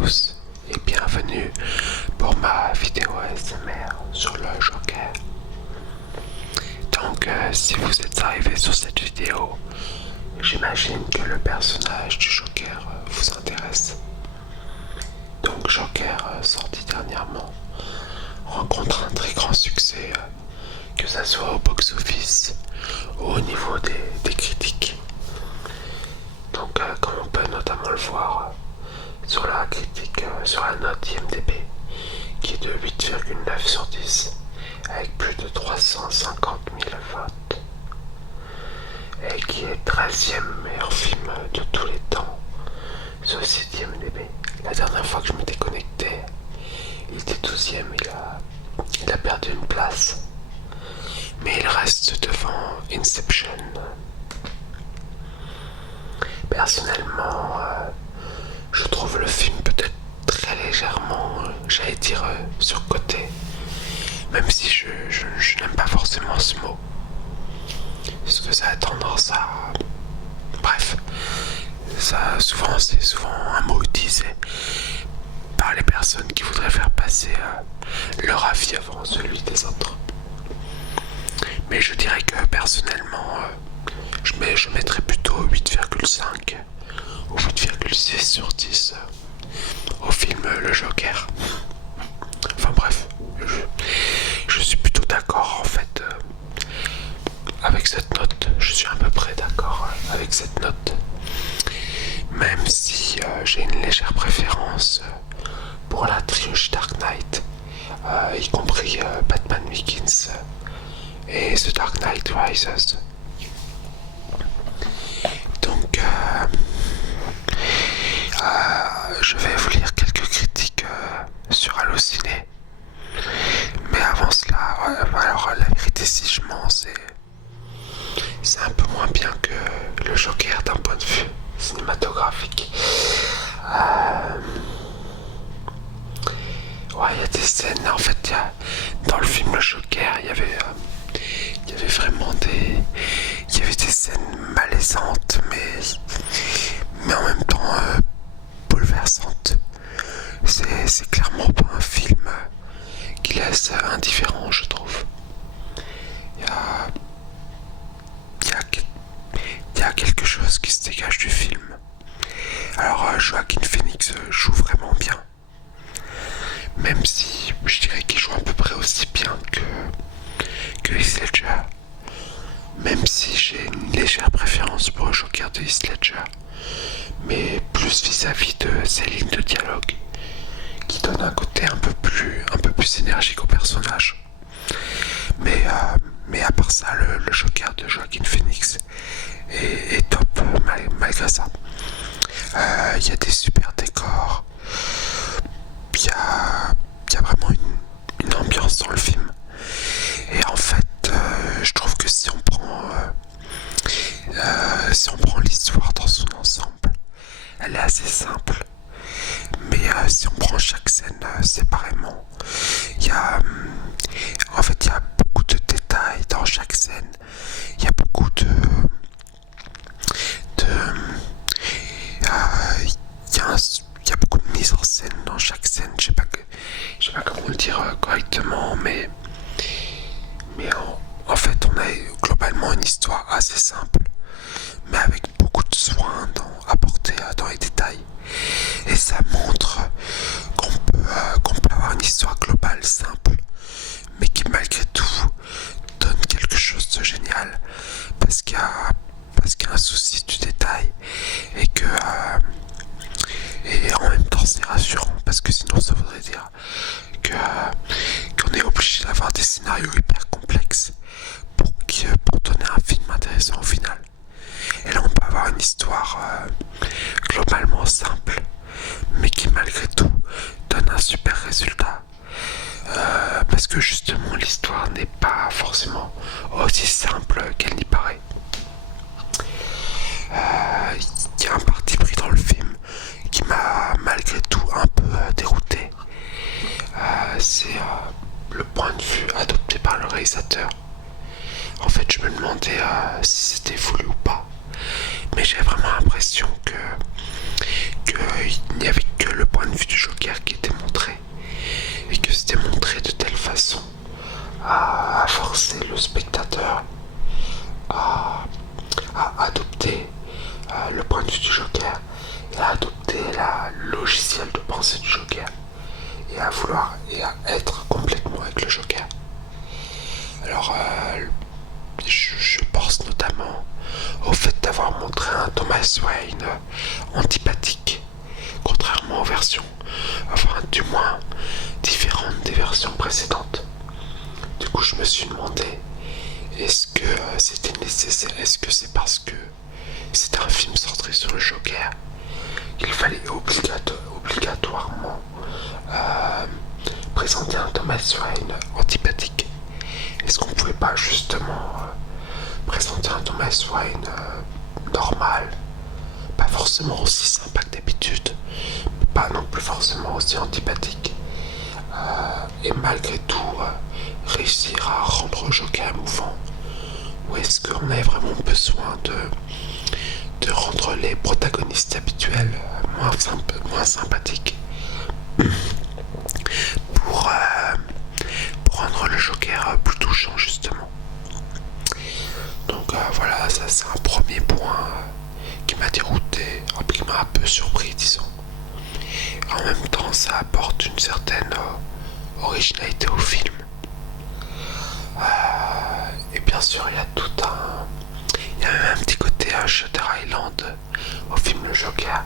tous et bienvenue pour ma vidéo ASMR sur le Joker. Donc si vous êtes arrivé sur cette vidéo, j'imagine que le personnage du Joker vous intéresse. Donc Joker, sorti dernièrement, rencontre un très grand succès, que ça soit au box-office ou au niveau des critiques. Donc comme on peut notamment le voir sur la critique, sur la note IMDb, qui est de 8,9 sur 10, avec plus de 350 000 votes, et qui est 13e meilleur film de tous les temps sur le site IMDb. La dernière fois que je m'étais connecté, il était 12e, il a perdu une place, mais il reste devant Inception. Personnellement, je trouve le film peut-être très légèrement, j'allais dire, surcoté, même si je n'aime pas forcément ce mot, parce que ça a tendance à... Bref, c'est souvent un mot utilisé par les personnes qui voudraient faire passer leur avis avant celui des autres. Mais je dirais que personnellement, je mettrais plutôt 8,5 ou 8,6 sur 10 au film Le Joker. Enfin bref, je suis plutôt d'accord en fait avec cette note. Je suis à peu près d'accord avec cette note. Même si j'ai une légère préférence pour la trilogie Dark Knight, y compris Batman Begins et The Dark Knight Rises. Donc je vais vous lire quelques critiques sur Allociné. Mais avant cela, alors la vérité, si je mens, c'est un peu moins bien que le Joker d'un point de vue cinématographique. Ouais, il y a des scènes, en fait, dans le film Le Joker, il y avait vraiment il y avait des scènes malaisantes, mais en même temps bouleversantes. C'est clairement pas un film qui laisse indifférent, je trouve. Il y a quelque chose qui se dégage du film. Alors Joaquin Phoenix joue vraiment bien, même si je dirais qu'il joue à peu près aussi bien que Heath Ledger, même si j'ai une légère préférence pour le Joker de Heath Ledger, mais plus vis-à-vis de ses lignes de dialogue qui donnent un côté un peu plus énergique au personnage. Mais à part ça, le Joker de Joaquin Phoenix est top malgré ça. Il y a des super décors, il y a vraiment une ambiance dans le film. Et en fait, je trouve que si on prend l'histoire dans son ensemble, elle est assez simple. Mais si on prend chaque scène séparément, en fait, il y a beaucoup de détails dans chaque scène. Il y a beaucoup il y a beaucoup de mise en scène dans chaque scène. Je sais pas comment le dire correctement, mais en fait, on a globalement une histoire assez simple, mais avec beaucoup de soin apportés dans les détails. Et ça montre qu'on peut avoir une histoire globale simple, mais qui malgré tout donne quelque chose de génial, parce qu'il y a un souci du détail, et en même temps c'est rassurant, parce que sinon ça voudrait dire qu'on est obligé d'avoir des scénarios hyper complexes pour donner un film intéressant au final. Et là on peut avoir une histoire globalement simple, mais qui malgré tout donne un super résultat, parce que justement l'histoire n'est pas forcément aussi simple qu'elle n'y paraît. Il y a un parti pris dans le film qui m'a malgré tout un peu dérouté. C'est le point de vue adopté par le réalisateur. En fait, je me demandais si c'était voulu ou pas, mais j'ai vraiment l'impression qu'il n'y avait que le point de vue du pensée du Joker et à vouloir et à être complètement avec le Joker. Alors, je pense notamment au fait d'avoir montré un Thomas Wayne antipathique, contrairement aux versions, enfin du moins différentes des versions précédentes. Du coup, je me suis demandé, est-ce que c'était nécessaire? Est-ce que c'est parce que c'était un film centré sur le Joker qu'il fallait obligatoirement présenter un Thomas Wayne antipathique? Est-ce qu'on pouvait pas justement présenter un Thomas Wayne normal, pas forcément aussi sympa que d'habitude, pas non plus forcément aussi antipathique, et malgré tout réussir à rendre le Joker émouvant? Ou est-ce qu'on avait vraiment besoin de rendre les protagonistes habituels moins sympathiques pour rendre le Joker plus touchant justement? Donc voilà, ça c'est un premier point qui m'a dérouté, qui m'a un peu surpris disons. En même temps ça apporte une certaine originalité au film. Et bien sûr il y a tout un... Il y a même un petit côté Shutter Island au film Le Joker.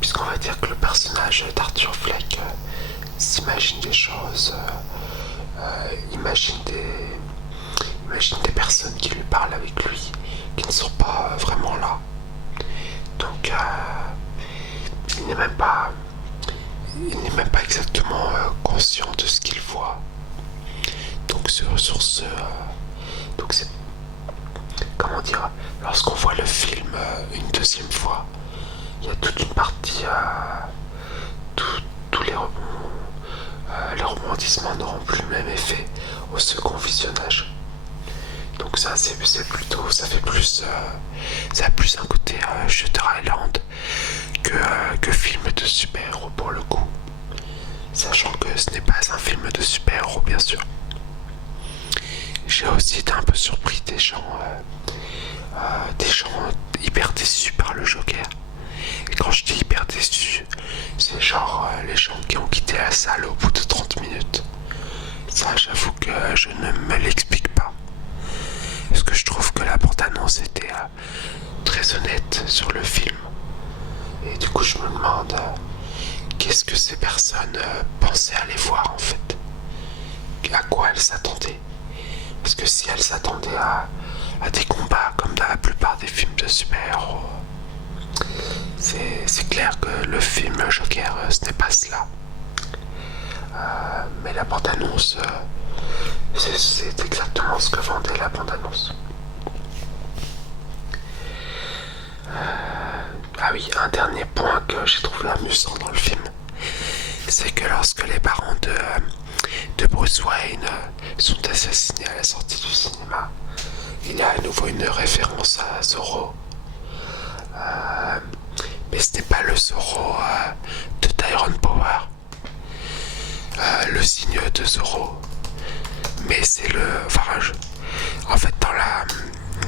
Puisqu'on va dire que le personnage d'Arthur Fleck s'imagine des choses, imagine des personnes qui lui parlent avec lui, qui ne sont pas vraiment là. Donc il n'est même pas exactement conscient de ce qu'il voit. Donc donc c'est, comment dire, lorsqu'on voit le film une deuxième fois, il y a toute une partie, tous les rebondissements n'auront plus le même effet au second visionnage. Donc ça c'est plutôt, ça a plus un côté Shutter Island que film de super-héros pour le coup, sachant que ce n'est pas un film de super-héros bien sûr. J'ai aussi été un peu surpris des gens hyper déçus par le Joker. Et quand je dis hyper déçus, c'est genre les gens qui ont quitté la salle au bout de 30 minutes. Ça, j'avoue que je ne me l'explique pas. Parce que je trouve que la bande-annonce était très honnête sur le film. Et du coup, je me demande qu'est-ce que ces personnes pensaient aller voir en fait. À quoi elles s'attendaient. Parce que si elles s'attendaient à des combats comme dans la plupart des films de super-héros, c'est clair que le film Joker, ce n'est pas cela. Mais la bande-annonce, c'est exactement ce que vendait la bande-annonce. Ah oui, un dernier point que j'ai trouvé amusant dans le film, c'est que lorsque les parents de Bruce Wayne sont assassinés à la sortie du cinéma, il y a à nouveau une référence à Zorro. Mais ce n'est pas le Zorro de Tyrone Power, le signe de Zorro, mais c'est le... en fait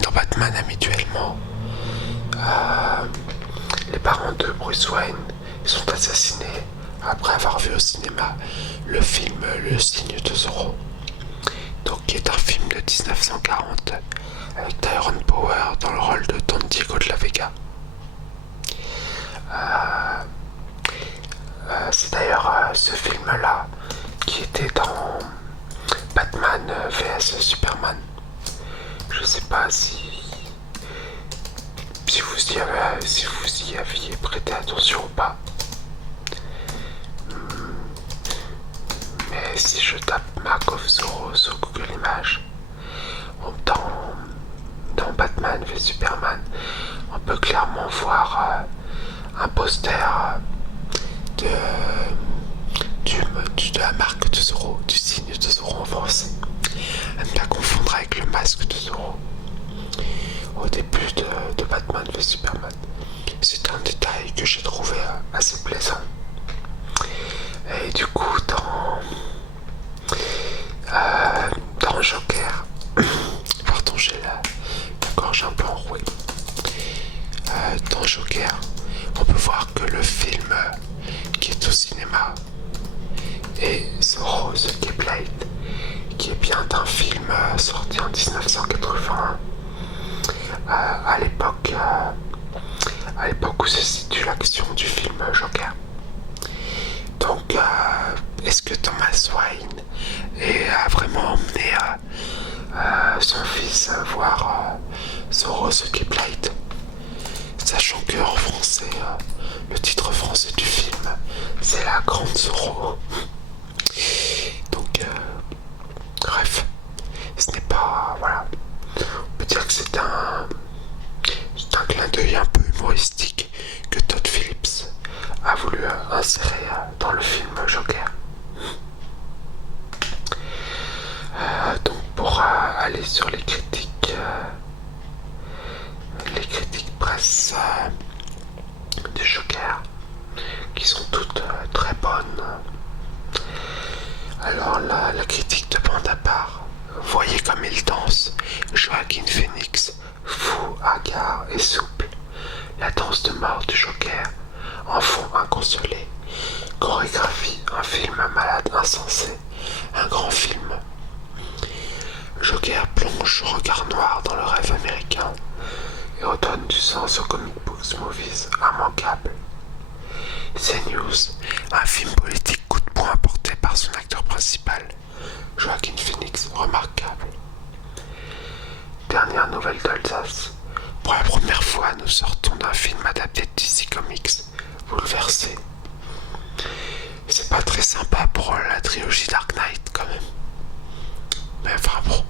dans Batman habituellement, les parents de Bruce Wayne sont assassinés après avoir vu au cinéma le film Le signe de Zorro, donc qui est un film de 1940 avec Tyrone Power dans le rôle de Don Diego de la Vega. C'est d'ailleurs ce film-là qui était dans Batman vs Superman. Je sais pas si vous y aviez prêté attention ou pas. Mais si je tape Mark of Zorro sur Google Images, dans Batman v Superman, on peut clairement voir un poster de la marque de Zorro, du signe de Zorro en français. À ne pas confondre avec le masque de Zorro au début de Batman v Superman. C'est un détail que j'ai trouvé assez plaisant. Et du coup, dans Joker, pardon, j'ai la gorge un peu enrouée. Dans Joker, on peut voir que le film qui est au cinéma est Zorro The Cape Light, qui est bien un film sorti en 1981, à l'époque où se situe l'action du film Joker. Donc, est-ce que Thomas Wayne a vraiment emmené son fils voir Zorro The Cape Light, sachant que en français, le titre français du film, c'est La Grande Zorro. Donc, bref, ce n'est pas... Voilà. On peut dire que c'est un clin d'œil un peu humoristique que Todd Phillips a voulu insérer dans le film Joker. Donc pour aller sur les critiques presse du Joker, qui sont toutes très bonnes. Alors la critique de bande à part, voyez comme il danse, Joaquin Phoenix, fou, hagard et souple. La danse de mort du Joker, enfant inconsolé. Chorégraphie, un film malade insensé, un grand film. Joker plonge au regard noir dans le rêve américain et redonne du sens aux comic books movies immanquables. CNews, un film politique coup de poing porté par son acteur principal, Joaquin Phoenix, remarquable. Dernière nouvelle d'Alsace. Pour la première fois, nous sortons d'un film adapté de DC Comics, bouleversé. C'est pas très sympa pour la trilogie Dark Knight quand même. Mais enfin bon,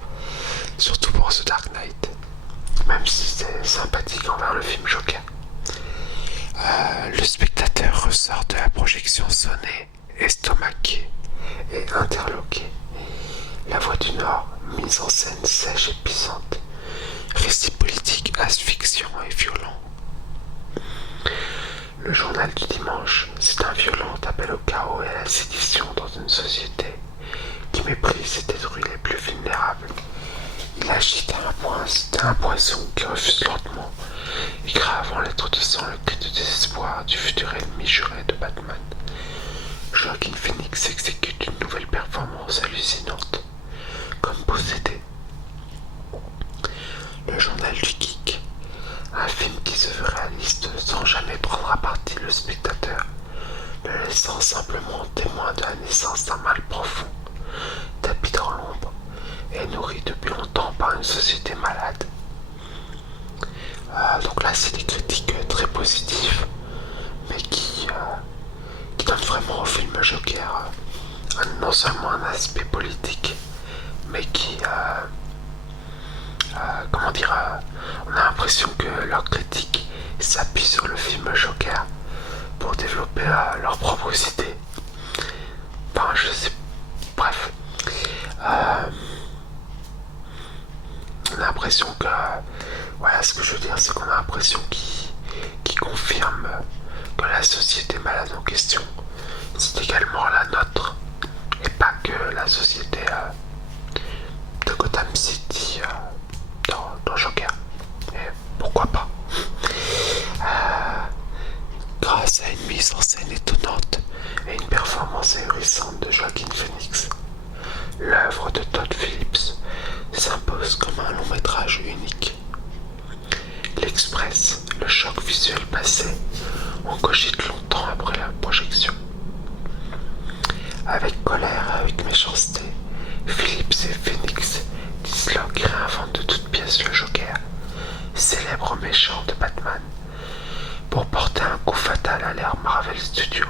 surtout pour The Dark Knight. Même si c'est sympathique envers le film Joker. Le spectateur ressort de la projection sonné, estomaqué et interloqué. La Voix du Nord, mise en scène sèche et puissante. Récit politique asphyxiant et violent. Le journal du dimanche, c'est un violent appel au chaos et à la sédition dans une société qui méprise et détruit les plus vulnérables. Il agit un poison qui refuse lentement et grave en lettres de sang le cri de désespoir du futur ennemi juré de Batman. Joaquin Phoenix exécute une nouvelle performance hallucinante, comme possédé. Le journal du geek, un film qui se veut réaliste sans jamais prendre à partie le spectateur, le laissant simplement témoin de la naissance d'un mal profond, tapis dans l'ombre et nourri depuis longtemps par une société malade. Donc là, c'est des critiques très positives, mais qui donnent vraiment au film Joker non seulement un aspect politique, mais qui, on a l'impression que leurs critiques s'appuient sur le film Joker pour développer leurs propres idées. Enfin, je sais. Bref. On a l'impression que. Voilà, ce que je veux dire, c'est qu'on a l'impression qu'ils confirment que la société malade en question, c'est également la nôtre, et pas que la société de Gotham City dans Joker. Et pourquoi pas. Grâce à une mise en scène étonnante et une performance ahurissante de Joaquin Phoenix, l'œuvre de Todd Phillips s'impose comme un long métrage unique. L'Express, le choc visuel passé, on cogite longtemps après la projection. Avec colère et avec méchanceté, Phillips et Phoenix disloquent et réinventent de toutes pièces le Joker, célèbre méchant de Batman, pour porter un coup fatal à l'ère Marvel Studios,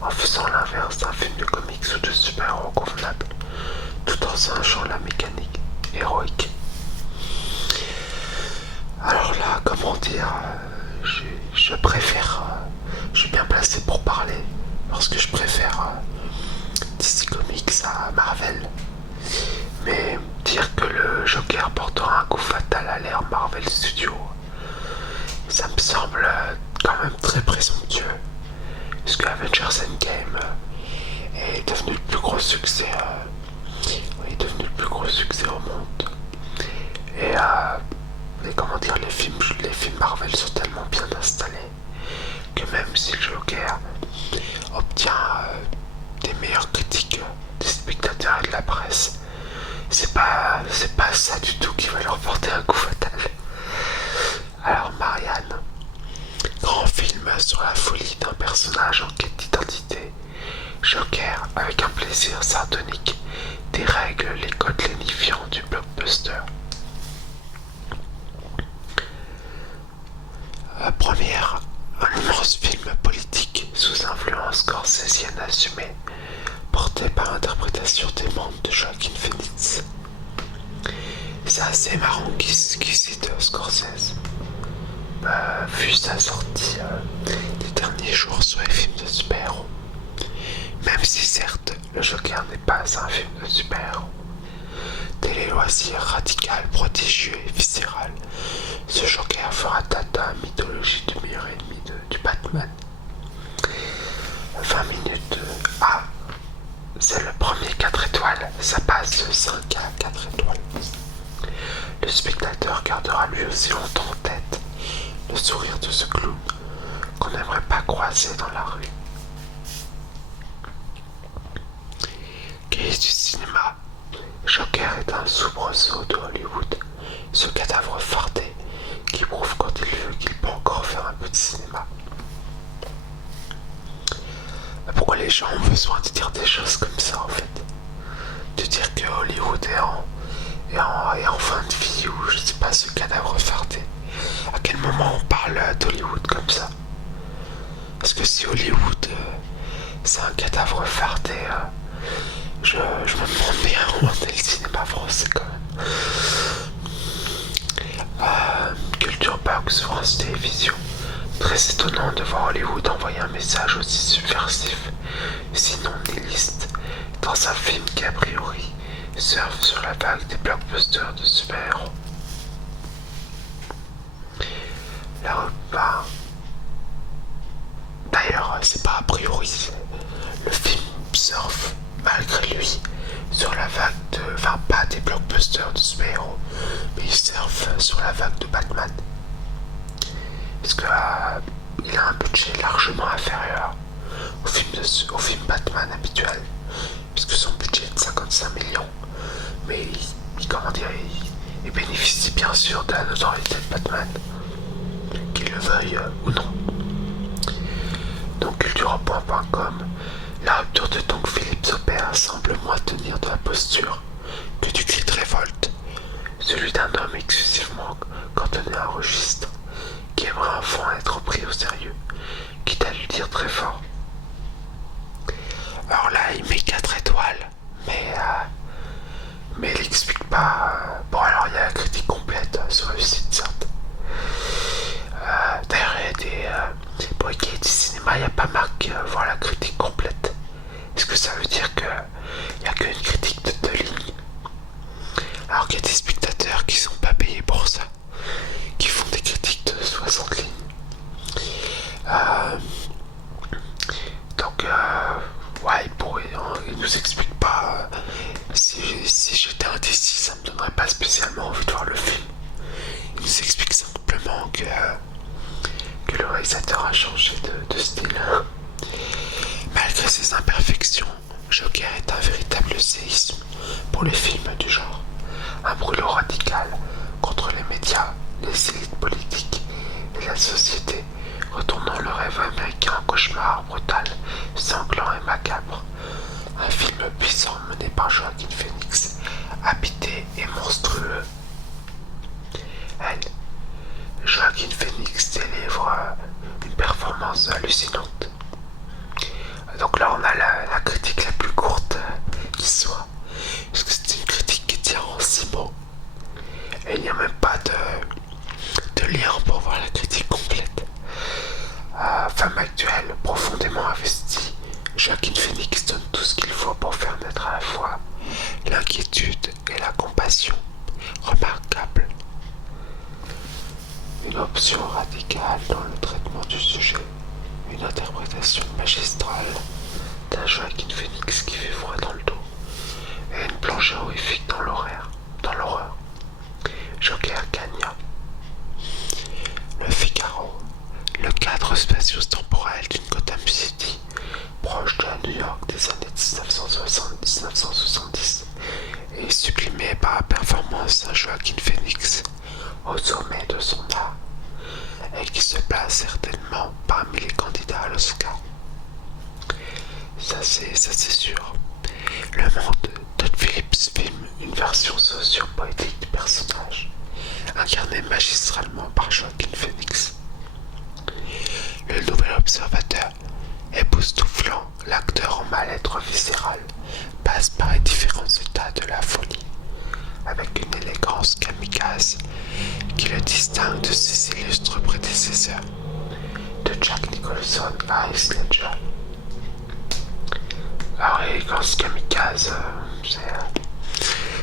en faisant l'inverse d'un film de comics ou de super-héros convenable, tout en singeant la mécanique héroïque. Alors là, comment dire, je préfère, je suis bien placé pour parler, parce que je préfère DC Comics à Marvel. Mais dire que le Joker portera un coup fatal à l'ère Marvel Studios, ça me semble quand même très présomptueux. Parce que Avengers Endgame est devenu le plus gros succès, au monde. Et comment dire, les films Marvel sont tellement bien installés c'est pas ça du tout qui va leur porter un coup fatal. Alors Marianne, grand film sur la folie d'un personnage en quête d'identité. Joker, avec un plaisir sardonique, dérègle les codes lénifiants du blockbuster. Première, un immense film politique sous influence scorsésienne assumée, porté par l'interprétation des membres de Joaquin Phoenix. C'est assez marrant qu'il cite Scorsese, vu sa sortie les derniers jours sur les films de super-héros. Même si certes, le Joker n'est pas un film de super-héros. Télé loisir radical, prodigieux et viscéral, ce Joker fera tête à la mythologie du meilleur ennemi du Batman. 20 minutes. Ah, c'est le premier 4 étoiles, ça passe de 5 à 4 étoiles. Le spectateur gardera lui aussi longtemps en tête le sourire de ce clown qu'on n'aimerait pas croiser dans la rue. Crise du cinéma. Joker est un soubresaut de Hollywood, ce cadavre fardé qui prouve quand il veut qu'il peut encore faire un peu de cinéma. Pourquoi les gens ont besoin de dire des choses comme ça en fait? De dire que Hollywood est en fin de vie ou je sais pas, ce cadavre fardé. À quel moment on parle d'Hollywood comme ça? Parce que si Hollywood c'est un cadavre fardé, je me demande bien où est le cinéma français quand même. Culture Box, France Télévisions. Très étonnant de voir Hollywood envoyer un message aussi subversif, sinon nihiliste, dans un film qui a priori surfe sur la vague des blockbusters de super-héros. La repas. D'ailleurs, c'est pas a priori, le film surfe malgré lui sur la vague de. Enfin, pas des blockbusters de super-héros, mais il surfe sur la vague de Batman. Parce que il a un budget largement inférieur au film Batman habituel, puisque son budget est de 55 millions. Mais il bénéficie bien sûr de la notoriété de Batman, qu'il le veuille ou non. Donc culturepoint.com, la rupture de ton que Philippe s'opère semble moins tenir de la posture que du cri de révolte, celui d'un homme exclusivement cantonné à un registre, qui aimerait enfin être pris au sérieux, quitte à lui dire très fort. Alors là, il met 4 étoiles, mais il n'explique pas. Bon, alors il y a la critique complète sur le site, certes. D'ailleurs, il y a pour les cahiers du cinéma, il n'y a pas marqué voir la critique complète. Est-ce que ça veut dire qu'il n'y a qu'une critique de 2 lignes? Alors qu'il y a des spectateurs qui sont pas payés pour ça, qui font des critiques de 60 lignes. Donc, ouais, il nous explique pas. Si j'étais indécis, ça me donnerait pas spécialement envie de voir le film. Il nous explique simplement que le réalisateur a changé de style. Malgré ses imperfections, Joker est un véritable séisme pour les films du genre. Un brûlot radical contre les médias, les élites politiques et la société, retournant le rêve américain en cauchemar brutal, sanglant et macabre. Un film puissant mené par Joaquin Phoenix, habité et monstrueux. Joaquin Phoenix délivre une performance hallucinante. Donc là on a la critique la plus courte qui soit, parce que c'est une critique qui tient en 6 mots. Et il n'y a même pas de lien pour voir la critique complète. Femme actuelle, profondément investie, Joaquin Phoenix donne tout ce qu'il faut pour faire naître à la fois l'inquiétude et la compassion. Remarquable. Une option radicale dans le traitement du sujet. Une interprétation magistrale d'un Joaquin Phoenix qui fait froid dans le dos. Et une plongée horrifique dans l'horreur. Joker gagnant. Le Figaro. Le cadre spatio-temporel d'une Gotham City proche de la New York des années 1970 est sublimé et qui se place certainement parmi les candidats à l'Oscar. Ça c'est sûr. Le monde de Todd Phillips filme une version socio-poétique du personnage, incarné magistralement par Joaquin Phoenix. Le nouvel observateur, époustouflant, l'acteur en mal-être viscéral, passe par les différents états de la folie, avec une élégance kamikaze qui le distingue de ses illustres prédécesseurs, de Jack Nicholson à Heath Ledger. Alors, élégance kamikaze,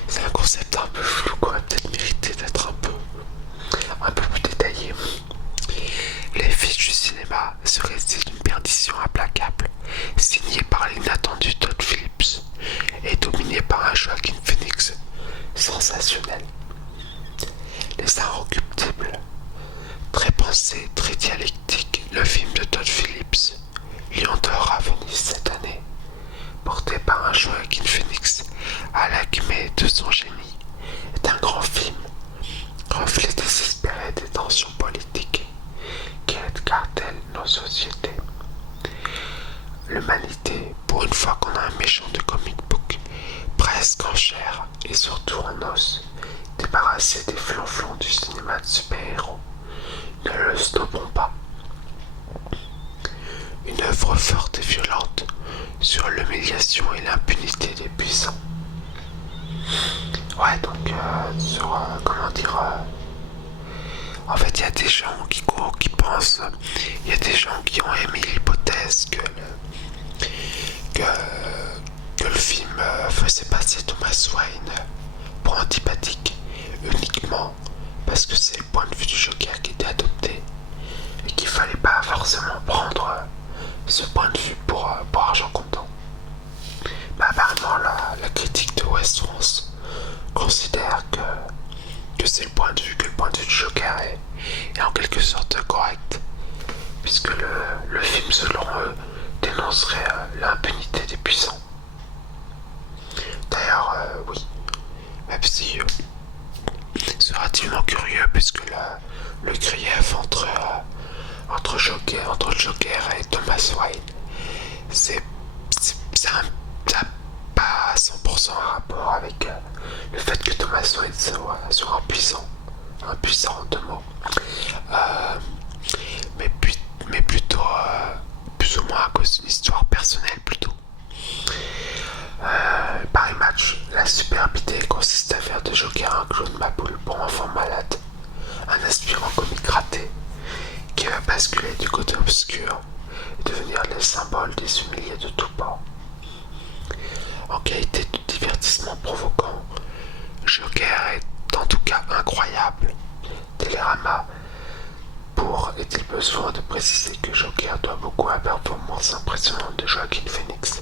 c'est un concept un peu flou qui aurait peut-être mérité d'être un peu plus détaillé. Les fiches du cinéma seraient d'une perdition implacable, signé par l'inattendu Todd Phillips et dominé par un Joaquin Phoenix sensationnel. Les Inrecuptibles, très pensé, très dialectique, le film de Todd Phillips, Lion d'or à Venise cette année, porté par un Joaquin Phoenix à l'acmé de son génie, est un grand film, reflet désespéré des tensions politiques qui cartellent nos sociétés. L'humanité, pour une fois qu'on a un méchant de comic book, presque en chair et surtout en os, débarrassé des flonflons du cinéma de super-héros, ne le stoppons pas. Une œuvre forte et violente sur l'humiliation et l'impunité des puissants. Ouais, donc comment dire, en fait, il y a des gens qui pensent, il y a des gens qui ont émis l'hypothèse que le film faisait passer Thomas Wayne pour antipathique uniquement parce que c'est le point de vue du Joker qui était adopté et qu'il fallait pas forcément prendre ce point de vue pour argent comptant. Bah, apparemment, la critique de West France considère que c'est le point de vue du Joker est en quelque sorte correct, puisque le film, selon eux, dénoncerait l'impunité des puissants. D'ailleurs, oui, même si c'est relativement curieux, puisque le grief entre le Joker et Thomas Wayne, ça n'a pas à 100% un rapport avec le fait que Thomas Wayne soit impuissant en deux mots, mais plutôt plus ou moins à cause d'une histoire personnelle plutôt. Paris Match, la superbité consiste à faire de Joker un clown maboule pour enfants malades, un aspirant comique raté qui va basculer du côté obscur et devenir le symbole des humiliés de tous bords. En qualité de divertissement provoquant, Joker est en tout cas incroyable. Télérama est-il besoin de préciser que Joker doit beaucoup à la performance impressionnante de Joaquin Phoenix.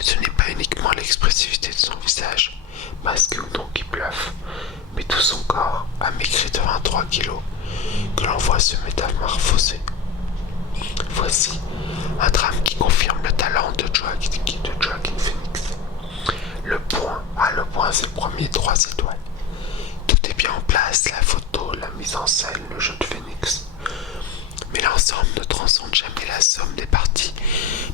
Ce n'est pas uniquement l'expressivité de son visage, masqué ou non qui bluffe, mais tout son corps, amaigri de 23 kilos, que l'on voit se métamorphoser. Voici un drame qui confirme le talent de Joaquin Phoenix. Le point, c'est le premier 3 étoiles. Tout est bien en place, la photo, la mise en scène, le jeu de Phoenix. Mais l'ensemble ne transcende jamais la somme des parties,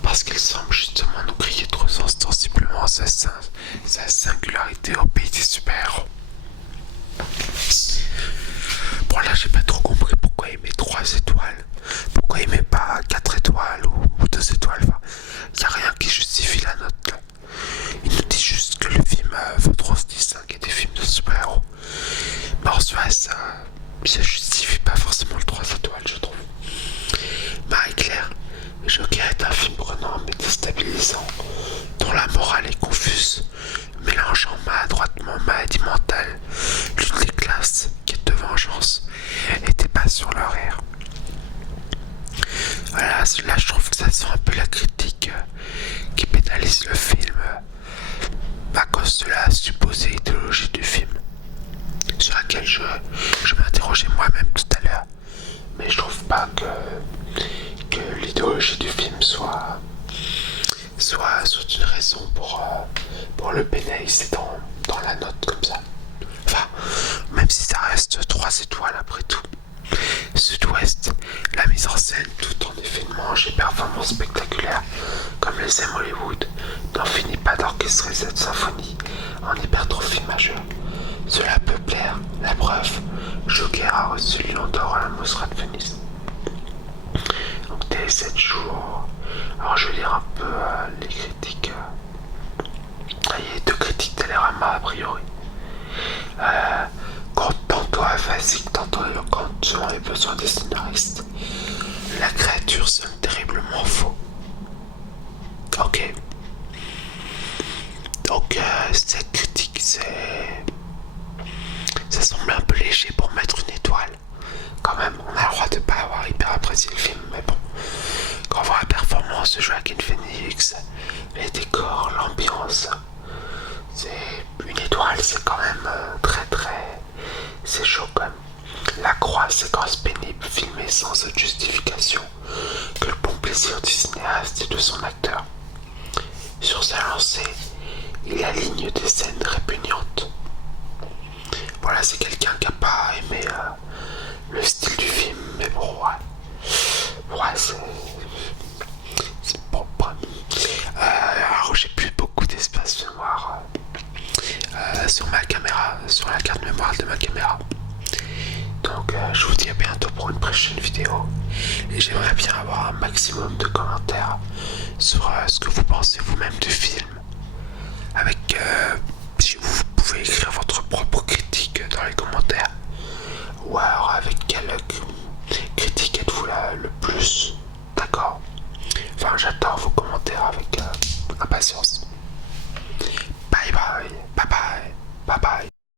parce qu'il semble justement nous crier trop ostensiblement sa singularité au pays des super-héros. Bon, là, j'ai pas trop compris pourquoi il met 3 étoiles. Pourquoi il met pas 4 étoiles ou 2 étoiles. Enfin, y a rien qui justifie la note là. Il nous dit juste que le film veut trop se distinguer des films de super-héros. Mais en soi, ça justifie pas forcément le 3 étoiles, je trouve. Marie-Claire, Joker est un film prenant mais déstabilisant, dont la morale est confuse, mélangeant maladroitement maladie mentale, lutte des classes, quête de vengeance et débat sur l'horaire. Voilà, là je trouve que ça sent un peu la critique qui pénalise le film à cause de la supposée idéologie du film, sur laquelle je m'interrogeais moi-même tout à l'heure. Mais je trouve pas que l'idéologie du film soit une raison pour le pénaliser dans la note comme ça. Enfin, même si ça reste 3 étoiles après tout. sud-ouest. La mise en scène, tout en effet de manche et performances spectaculaires, comme les aime Hollywood, n'en finit pas d'orchestrer cette symphonie en hypertrophie majeure. Cela peut plaire, la preuve, Joker a reçu le Lion d'Or à la Mostra de Venise. Donc dès 7 jours, alors je vais lire un peu les critiques. Il y a 2 critiques Télérama a priori. Quand tantôt aphasique, tantôt éloquente selon les besoins des scénaristes, la créature sonne terriblement faux. Ok. Donc cette critique, ça semble un peu léger pour mettre une étoile. Quand même, on a le droit de pas avoir hyper apprécié le film, mais bon. Quand on voit la performance de Joaquin Phoenix, les décors, l'ambiance, c'est une étoile, c'est quand même c'est chaud quand même. La croix, séquence pénible, filmée sans autre justification que le bon plaisir du cinéaste et de son acteur. Sur sa lancée, il aligne des scènes répugnantes. Voilà, c'est quelqu'un qui n'a pas aimé le style du film, mais bon, ouais, c'est bon. Alors, j'ai plus beaucoup d'espace mémoire sur ma caméra, sur la carte mémoire de ma caméra. Donc, je vous dis à bientôt pour une prochaine vidéo. Et j'aimerais bien avoir un maximum de commentaires sur ce que vous pensez vous-même du film. Avec, si vous pouvez écrire votre propre critique dans les commentaires. Ou alors avec quelle critique êtes-vous le plus d'accord. Enfin, j'attends vos commentaires avec impatience. Bye bye, bye bye, bye bye.